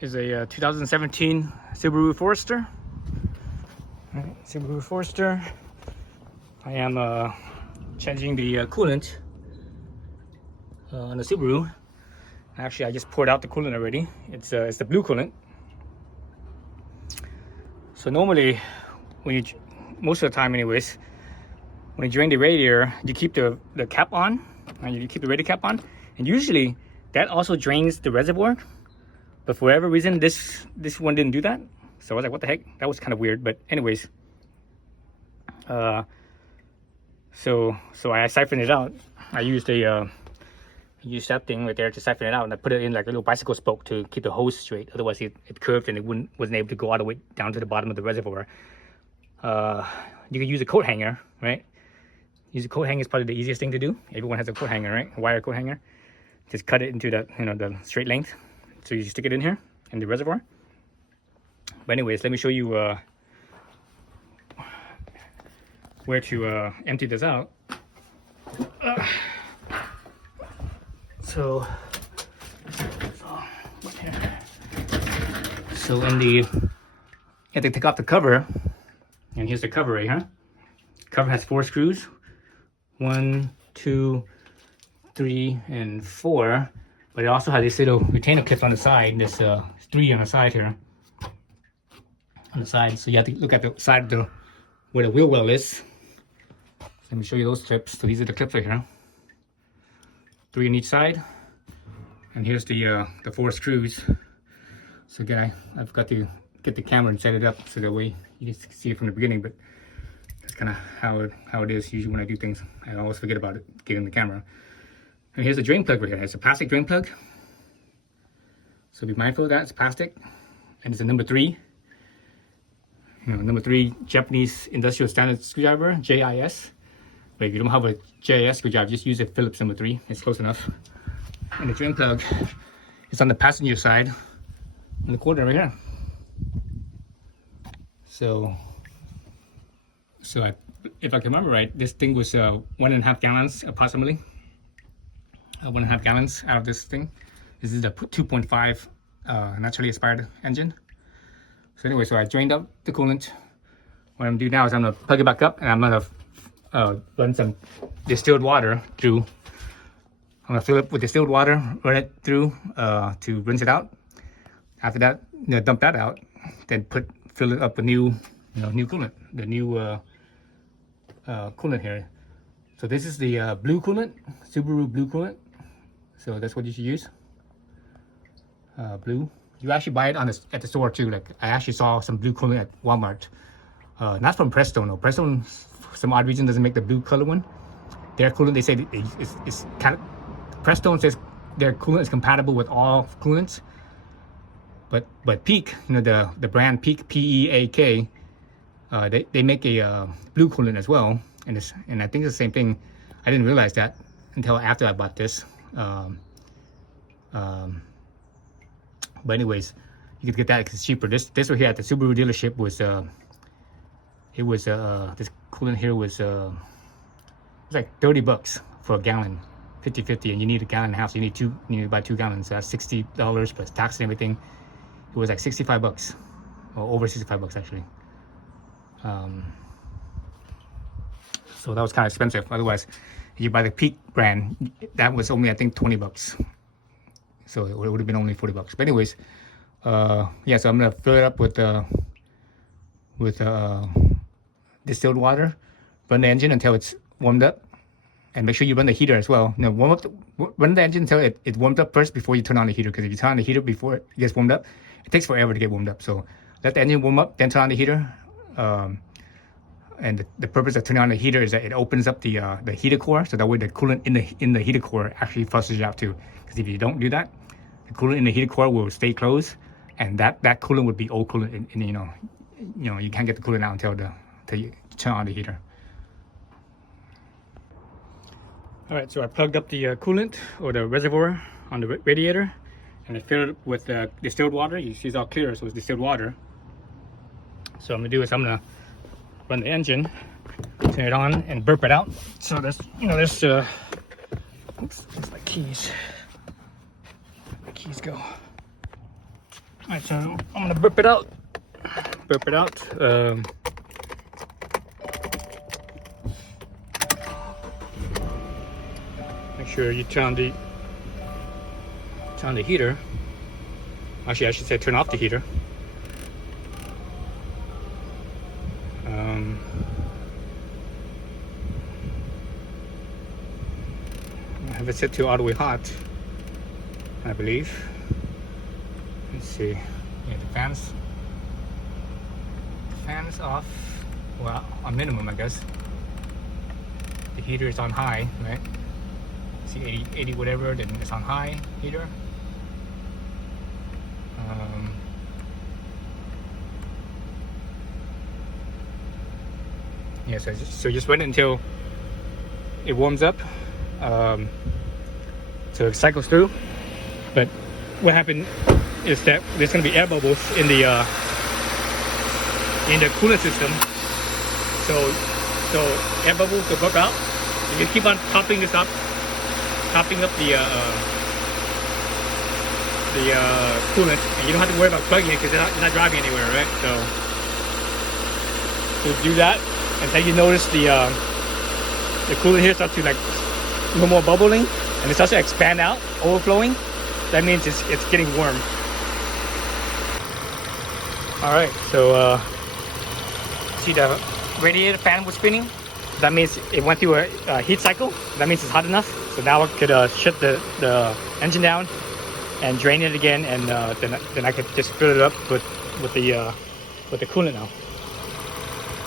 is a 2017 Subaru Forester. All right, Subaru Forester. I am changing the coolant on the Subaru. Actually, I just poured out the coolant already. It's the blue coolant. So normally, most of the time anyways, when you drain the radiator, you keep the cap on, and you keep the radiator cap on, and usually that also drains the reservoir. But for whatever reason, this one didn't do that. So I was like, what the heck? That was kind of weird. But anyways, so I siphoned it out. I used that thing right there to siphon it out, and I put it in like a little bicycle spoke to keep the hose straight. Otherwise, it curved and it wasn't able to go all the way down to the bottom of the reservoir. You could use a coat hanger, right? Use a coat hanger is probably the easiest thing to do. Everyone has a coat hanger, right? A wire coat hanger. Just cut it into the straight length. So you stick it in here in the reservoir. But anyways, let me show you where to empty this out. So you have to take off the cover, and here's the cover right here. Cover has 4 screws, 1, 2, 3, and 4. But it also has these little retainer clips on the side. There's 3 on the side here. On the side, so you have to look at the side of where the wheel well is. So let me show you those clips. So these are the clips right here. 3 on each side, and here's the 4 screws. So again, I've got to get the camera and set it up so that way you can see it from the beginning. But that's kind of how it is usually when I do things. I always forget about it, getting the camera. And here's the drain plug right here. It's a plastic drain plug. So be mindful of that. It's plastic. And it's a number 3. Number 3 Japanese industrial standard screwdriver, JIS. But if you don't have a JIS screwdriver, just use a Phillips number 3. It's close enough. And the drain plug is on the passenger side, in the corner right here. So if I can remember right, this thing was 1.5 gallons approximately. 1.5 gallons out of this thing. This is the 2.5 naturally aspired engine. So anyway, so I drained up the coolant. What I'm gonna do now is I'm gonna plug it back up, and I'm gonna run some distilled water through. I'm gonna fill it with distilled water, run it through to rinse it out. After that, dump that out, then fill it up with new coolant, the new coolant here. So this is the blue coolant, Subaru blue coolant. So that's what you should use. Blue. You actually buy it at the store too. Like I actually saw some blue coolant at Walmart. Not from Prestone. No, Prestone, for some odd reason, doesn't make the blue color one. Their coolant, they say it's kind of, Prestone says their coolant is compatible with all coolants. But Peak, the brand Peak, P-E-A-K, they make a blue coolant as well, and I think it's the same thing. I didn't realize that until after I bought this. But anyways, you could get that because it's cheaper. This right here at the Subaru dealership was this coolant here was like $30 for a gallon, 50/50, and you need 1.5 gallons, so you need to buy 2 gallons. So that's $60 plus tax and everything. It was like $65, or over $65 actually. So that was kind of expensive. Otherwise, if you buy the Peak brand, that was only I think $20. So it would have been only $40. But anyways, yeah. So I'm gonna fill it up with distilled water. Run the engine until it's warmed up, and make sure you run the heater as well. Run the engine until it's warmed up first before you turn on the heater. Because if you turn on the heater before it gets warmed up, it takes forever to get warmed up. So let the engine warm up, then turn on the heater. And the purpose of turning on the heater is that it opens up the heater core, so that way the coolant in the heater core actually flushes out too. Because if you don't do that, the coolant in the heater core will stay closed, and that coolant would be old coolant, and you can't get the coolant out until you turn on the heater. All right, so I plugged up the coolant or the reservoir on the radiator, and I filled it with distilled water. You see it's all clear, so it's distilled water. So I'm gonna do is I'm gonna run the engine, turn it on, and burp it out. So there's oops, my keys. My keys go. Alright, so I'm gonna burp it out. Burp it out. Make sure you turn on the heater. Actually, I should say turn off the heater. I have it set to all the way hot, I believe. Let's see. Yeah, the fans off. Well, on minimum, I guess. The heater is on high, right? See 80 whatever, then it's on high heater. Yeah, so just wait until it warms up, so it cycles through. But what happened is that there's going to be air bubbles in the coolant system. So air bubbles will burp out. So you keep on topping this up, topping up the coolant, and you don't have to worry about plugging it because you're not driving anywhere, right? So do that. And then you notice the coolant here starts to like a little more bubbling, and it starts to expand out, overflowing. That means it's getting warm. All right, so see the radiator fan was spinning. That means it went through a heat cycle. That means it's hot enough. So now I could shut the engine down and drain it again, and then I could just fill it up with the coolant now.